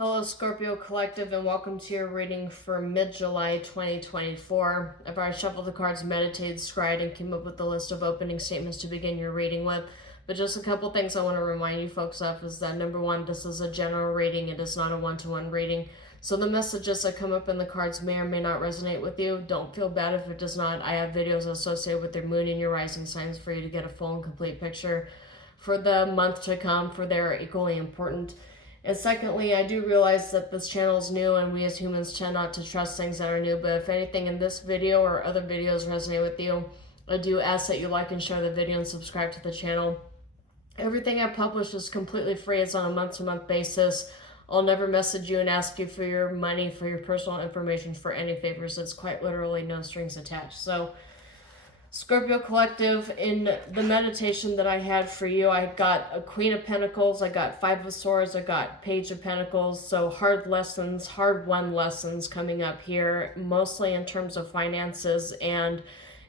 Hello, Scorpio Collective, and welcome to your reading for mid-July 2024. I've already shuffled the cards, meditated, scried, and came up with a list of opening statements to begin your reading with. But just a couple things I want to remind you folks of is that number one, this is a general reading. It is not a one-to-one reading. So the messages that come up in the cards may or may not resonate with you. Don't feel bad if it does not. I have videos associated with your moon and your rising signs for you to get a full and complete picture for the month to come, for they are equally important. And secondly, I do realize that this channel is new and we as humans tend not to trust things that are new, but if anything in this video or other videos resonate with you, I do ask that you like and share the video and subscribe to the channel. Everything I publish is completely free. It's on a month-to-month basis. I'll never message you and ask you for your money, for your personal information, for any favors. It's quite literally no strings attached. So Scorpio Collective, in the meditation that I had for you, I got a Queen of Pentacles, I got Five of Swords, I got Page of Pentacles. So hard lessons, hard-won lessons coming up here, mostly in terms of finances and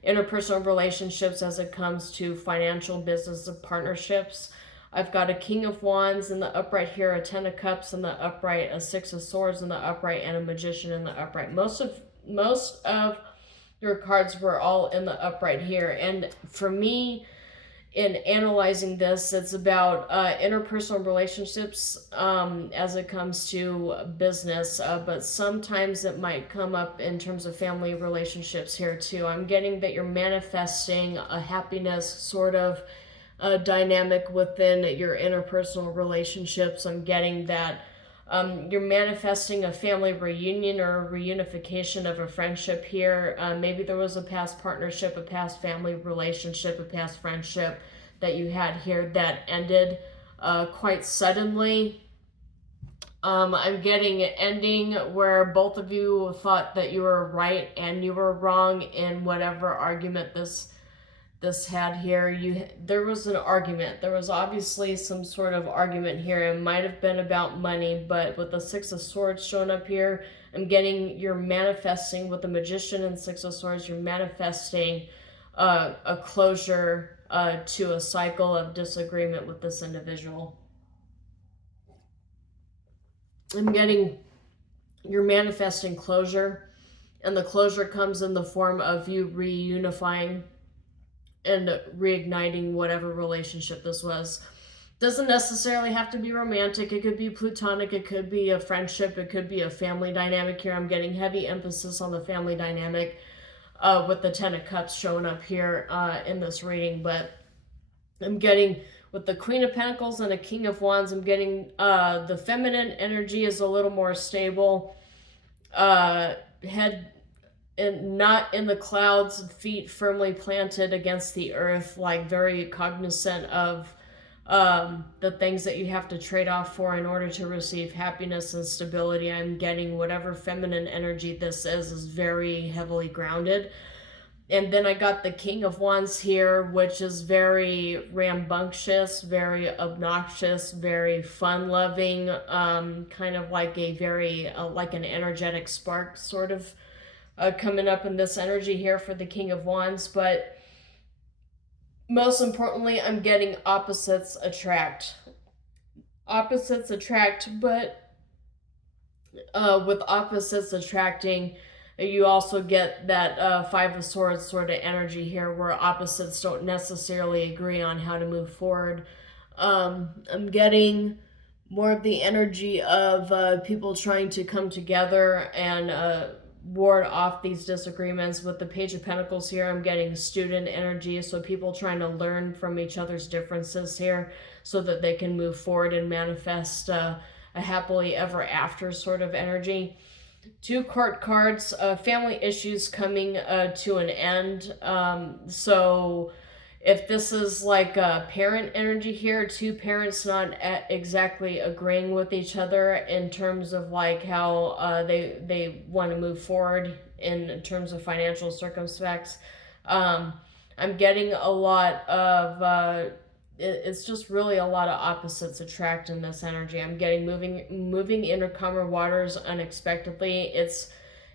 interpersonal relationships as it comes to financial business partnerships. I've got a King of Wands in the upright here, a Ten of Cups in the upright, a Six of Swords in the upright, and a Magician in the upright. Most of your cards were all in the upright here. And for me, in analyzing this, it's about interpersonal relationships as it comes to business, but sometimes it might come up in terms of family relationships here too. I'm getting that you're manifesting a happiness sort of dynamic within your interpersonal relationships. I'm getting that you're manifesting a family reunion or a reunification of a friendship here. Maybe there was a past partnership, a past family relationship, a past friendship that you had here that ended quite suddenly. I'm getting an ending where both of you thought that you were right and you were wrong in whatever argument this had here. There was an argument. There was obviously some sort of argument here. It might have been about money, but with the Six of Swords showing up here, I'm getting you're manifesting with the Magician and Six of Swords. You're manifesting a closure to a cycle of disagreement with this individual. I'm getting you're manifesting closure, and the closure comes in the form of you reunifying and reigniting whatever relationship this was. Doesn't necessarily have to be romantic. It could be platonic. It could be a friendship. It could be a family dynamic here. I'm getting heavy emphasis on the family dynamic with the Ten of Cups showing up here in this reading. But I'm getting, with the Queen of Pentacles and a King of Wands, I'm getting the feminine energy is a little more stable. Head and not in the clouds, feet firmly planted against the earth, like very cognizant of the things that you have to trade off for in order to receive happiness and stability. I'm getting whatever feminine energy this is very heavily grounded. And then I got the King of Wands here, which is very rambunctious, very obnoxious, very fun-loving, kind of like a very, like an energetic spark sort of coming up in this energy here for the King of Wands. But most importantly, I'm getting opposites attract. Opposites attract, but with opposites attracting, you also get that Five of Swords sort of energy here where opposites don't necessarily agree on how to move forward. I'm getting more of the energy of people trying to come together and ward off these disagreements. With the Page of Pentacles here, I'm getting student energy, so people trying to learn from each other's differences here so that they can move forward and manifest a happily ever after sort of energy. Two court cards, family issues coming to an end. So if this is like a parent energy here, two parents not exactly agreeing with each other in terms of like how they want to move forward in terms of financial circumspects. I'm getting a lot of it's just really a lot of opposites attract in this energy. I'm getting moving inner calmer waters unexpectedly. It's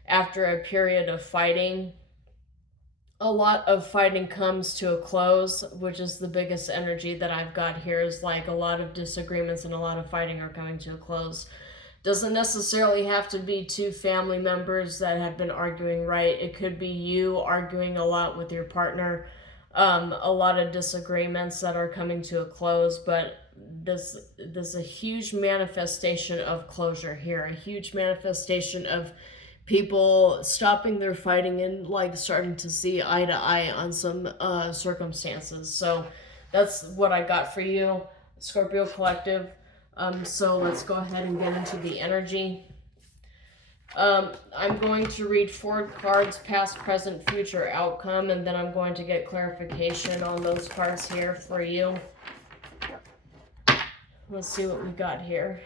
after a period of fighting. A lot of fighting comes to a close, which is the biggest energy that I've got here, is like a lot of disagreements and a lot of fighting are coming to a close. Doesn't necessarily have to be two family members that have been arguing, right? It could be you arguing a lot with your partner, a lot of disagreements that are coming to a close, but there's a huge manifestation of closure here, a huge manifestation of people stopping their fighting and like starting to see eye to eye on some circumstances. So that's what I got for you, Scorpio Collective. So let's go ahead and get into the energy. I'm going to read 4 cards, past, present, future, outcome, and then I'm going to get clarification on those cards here for you. Let's see what we got here.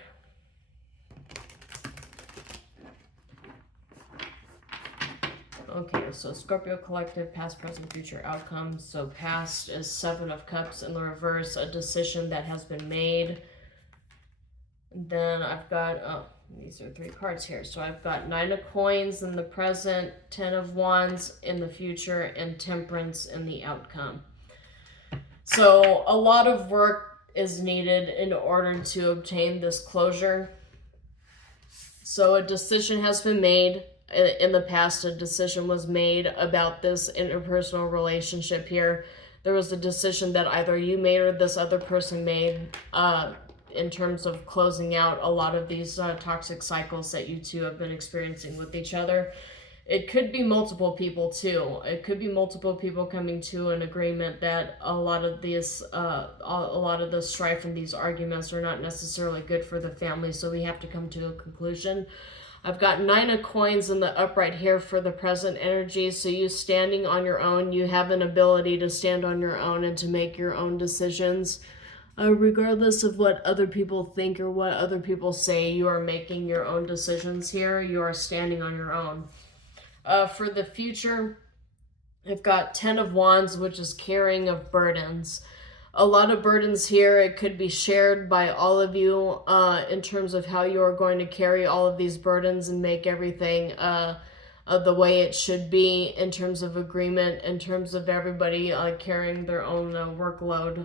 Okay, so Scorpio Collective, past, present, future, outcome. So past is 7 of Cups in the reverse, a decision that has been made. Then I've got, these are 3 cards here. So I've got 9 of Coins in the present, 10 of Wands in the future, and Temperance in the outcome. So a lot of work is needed in order to obtain this closure. So a decision has been made. In the past, a decision was made about this interpersonal relationship here. There was a decision that either you made or this other person made in terms of closing out a lot of these toxic cycles that you two have been experiencing with each other. It could be multiple people too. It could be multiple people coming to an agreement that a lot of these, a lot of the strife and these arguments are not necessarily good for the family. So we have to come to a conclusion. I've got 9 of Coins in the upright here for the present energy. So you standing on your own, you have an ability to stand on your own and to make your own decisions. Regardless of what other people think or what other people say, you are making your own decisions here. You are standing on your own. For the future, I've got 10 of Wands, which is carrying of burdens. A lot of burdens here. It could be shared by all of you in terms of how you are going to carry all of these burdens and make everything the way it should be in terms of agreement, in terms of everybody carrying their own workload.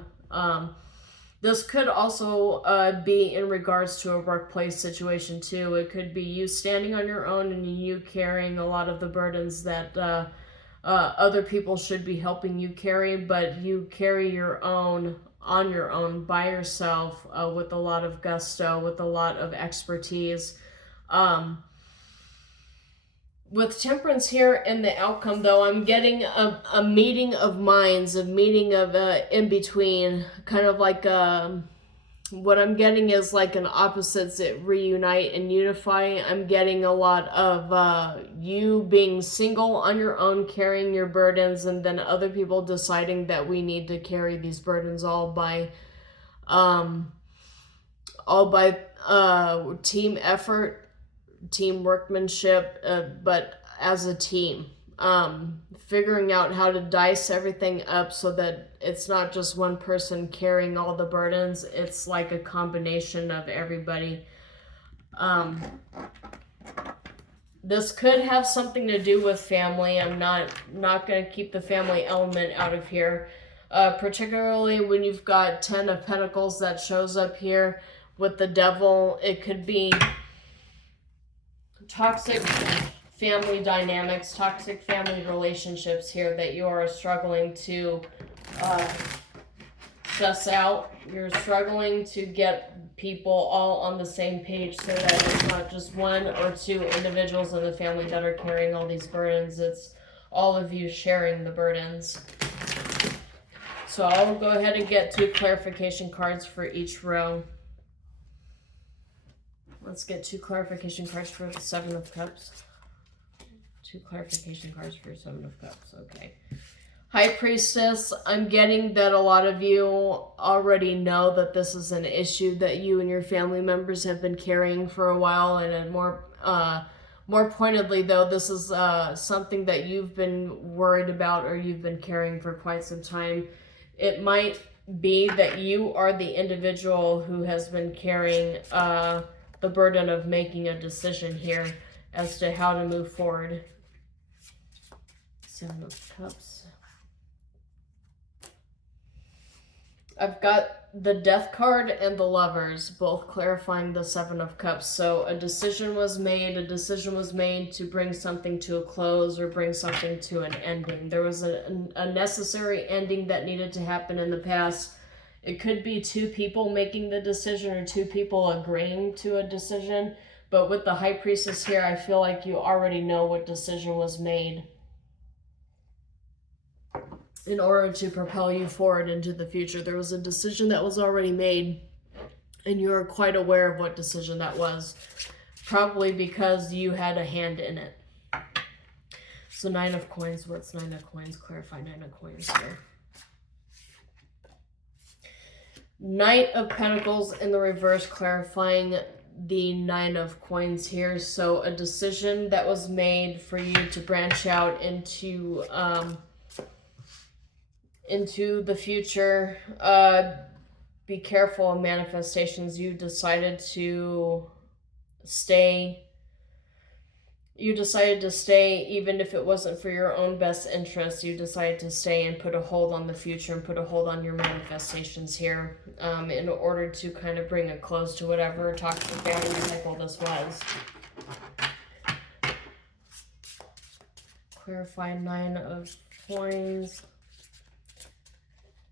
This could also be in regards to a workplace situation too. It could be you standing on your own and you carrying a lot of the burdens that other people should be helping you carry, but you carry your own on your own by yourself with a lot of gusto, with a lot of expertise. With Temperance here in the outcome, though, I'm getting a meeting of minds, a meeting of in between, kind of like what I'm getting is like an opposites that reunite and unify. I'm getting a lot of you being single on your own, carrying your burdens, and then other people deciding that we need to carry these burdens all by team effort, team workmanship, but as a team, figuring out how to dice everything up so that it's not just one person carrying all the burdens. It's like a combination of everybody. This could have something to do with family. I'm not going to keep the family element out of here, particularly when you've got 10 of Pentacles that shows up here with the Devil. It could be toxic family dynamics, toxic family relationships here that you are struggling to suss out. You're struggling to get people all on the same page so that it's not just 1 or 2 individuals in the family that are carrying all these burdens. It's all of you sharing the burdens. So I'll go ahead and get 2 clarification cards for each row. Let's get 2 clarification cards for the 7 of Cups. 2 clarification cards for 7 of Cups. Okay. High Priestess, I'm getting that a lot of you already know that this is an issue that you and your family members have been carrying for a while, and more pointedly though, this is something that you've been worried about or you've been carrying for quite some time. It might be that you are the individual who has been carrying the burden of making a decision here as to how to move forward. 7 of Cups. I've got the Death card and the Lovers, both clarifying the Seven of Cups. So a decision was made to bring something to a close or bring something to an ending. There was a necessary ending that needed to happen in the past. It could be two people making the decision or two people agreeing to a decision. But with the High Priestess here, I feel like you already know what decision was made in order to propel you forward into the future. There was a decision that was already made, and you're quite aware of what decision that was, probably because you had a hand in it. So 9 of Coins, what's 9 of Coins? Clarify 9 of Coins here. Knight of Pentacles in the reverse, clarifying the 9 of Coins here. So a decision that was made for you to branch out into the future. Be careful of manifestations. You decided to stay. You decided to stay even if it wasn't for your own best interest. You decided to stay and put a hold on the future and put a hold on your manifestations here in order to kind of bring a close to whatever toxic boundary cycle this was. Clarify 9 of Coins.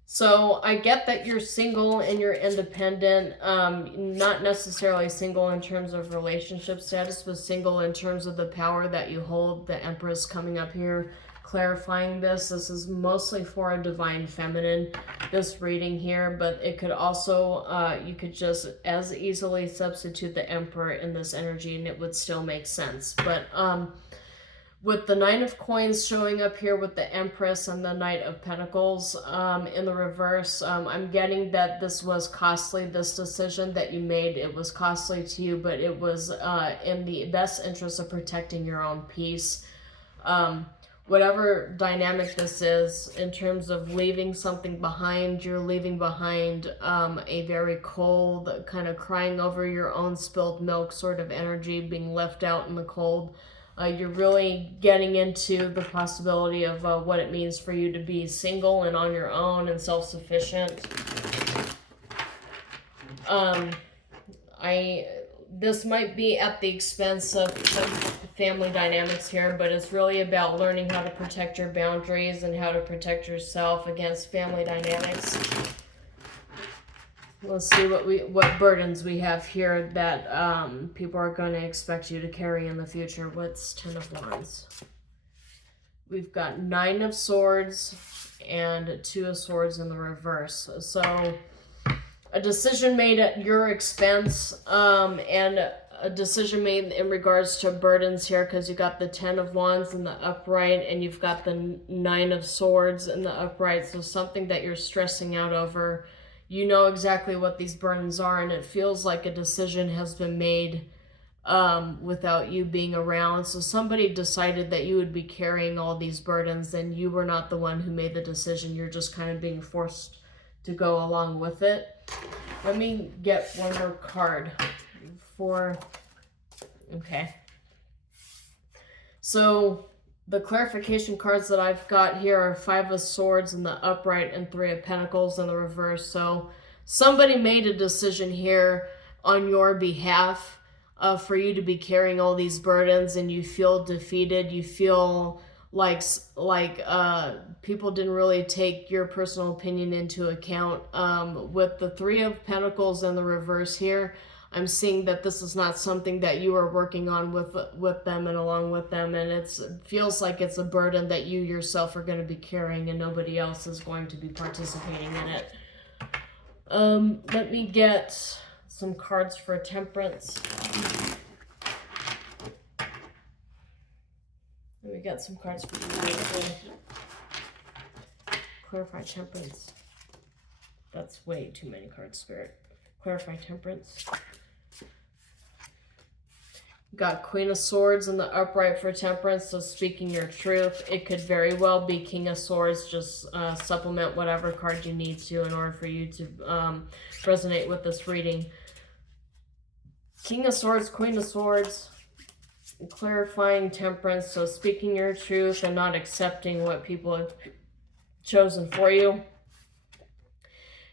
So I get that you're single and you're independent, not necessarily single in terms of relationship status, but single in terms of the power that you hold. The Empress coming up here, clarifying this. This is mostly for a divine feminine, this reading here, but it could also, you could just as easily substitute the Emperor in this energy and it would still make sense. But, with the 9 of Coins showing up here with the Empress and the Knight of Pentacles in the reverse, I'm getting that this was costly, this decision that you made. It was costly to you, but it was in the best interest of protecting your own peace. Whatever dynamic this is, in terms of leaving something behind, you're leaving behind a very cold, kind of crying over your own spilled milk sort of energy, being left out in the cold. You're really getting into the possibility of what it means for you to be single and on your own and self-sufficient. This might be at the expense of some family dynamics here, but it's really about learning how to protect your boundaries and how to protect yourself against family dynamics. Let's see what burdens we have here that people are going to expect you to carry in the future. What's 10 of Wands? We've got 9 of Swords and 2 of Swords in the reverse. So a decision made at your expense and a decision made in regards to burdens here, because you got the 10 of Wands in the upright and you've got the 9 of Swords in the upright. So something that you're stressing out over. You know exactly what these burdens are, and it feels like a decision has been made without you being around. So somebody decided that you would be carrying all these burdens, and you were not the one who made the decision. You're just kind of being forced to go along with it. Let me get one more card for... Okay. So the clarification cards that I've got here are 5 of Swords in the upright and 3 of Pentacles in the reverse. So somebody made a decision here on your behalf for you to be carrying all these burdens, and you feel defeated. You feel like people didn't really take your personal opinion into account. With the 3 of Pentacles in the reverse here, I'm seeing that this is not something that you are working on with them and along with them, and it feels like it's a burden that you yourself are going to be carrying and nobody else is going to be participating in it. Let me get some cards for Temperance. Let me get some cards for Temperance. Clarify Temperance. That's way too many cards, Spirit. Clarify Temperance. Got Queen of Swords in the upright for Temperance, so speaking your truth. It could very well be King of Swords. Just supplement whatever card you need to in order for you to resonate with this reading. King of Swords, Queen of Swords, clarifying Temperance, so speaking your truth and not accepting what people have chosen for you.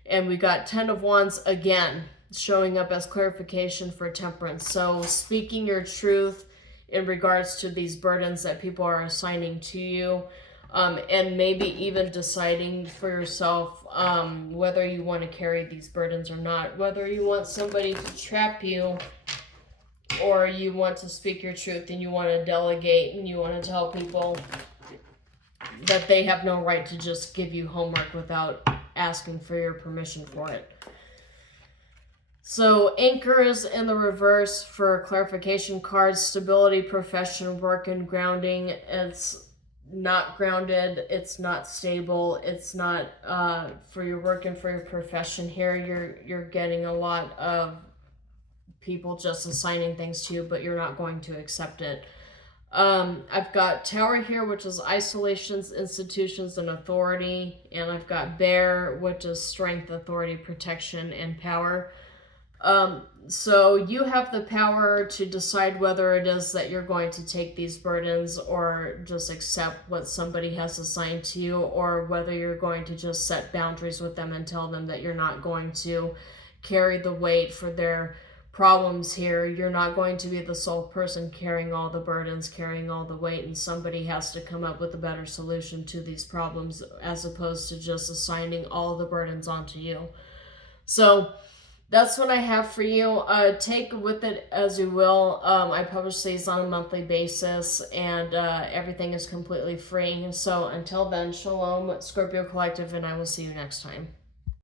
And we got 10 of Wands again, showing up as clarification for Temperance. So speaking your truth in regards to these burdens that people are assigning to you, and maybe even deciding for yourself whether you want to carry these burdens or not, whether you want somebody to trap you or you want to speak your truth and you want to delegate and you want to tell people that they have no right to just give you homework without asking for your permission for it. So anchors in the reverse for clarification cards: stability, profession, work, and grounding. It's not grounded, it's not stable, it's not for your work and for your profession here. You're getting a lot of people just assigning things to you, but you're not going to accept it. I've got Tower here, which is isolations, institutions, and authority. And I've got Bear, which is strength, authority, protection, and power. So you have the power to decide whether it is that you're going to take these burdens or just accept what somebody has assigned to you, or whether you're going to just set boundaries with them and tell them that you're not going to carry the weight for their problems here. You're not going to be the sole person carrying all the burdens, carrying all the weight, and somebody has to come up with a better solution to these problems as opposed to just assigning all the burdens onto you. So that's what I have for you. Take with it as you will. I publish these on a monthly basis, and everything is completely free. So until then, Shalom, Scorpio Collective, and I will see you next time.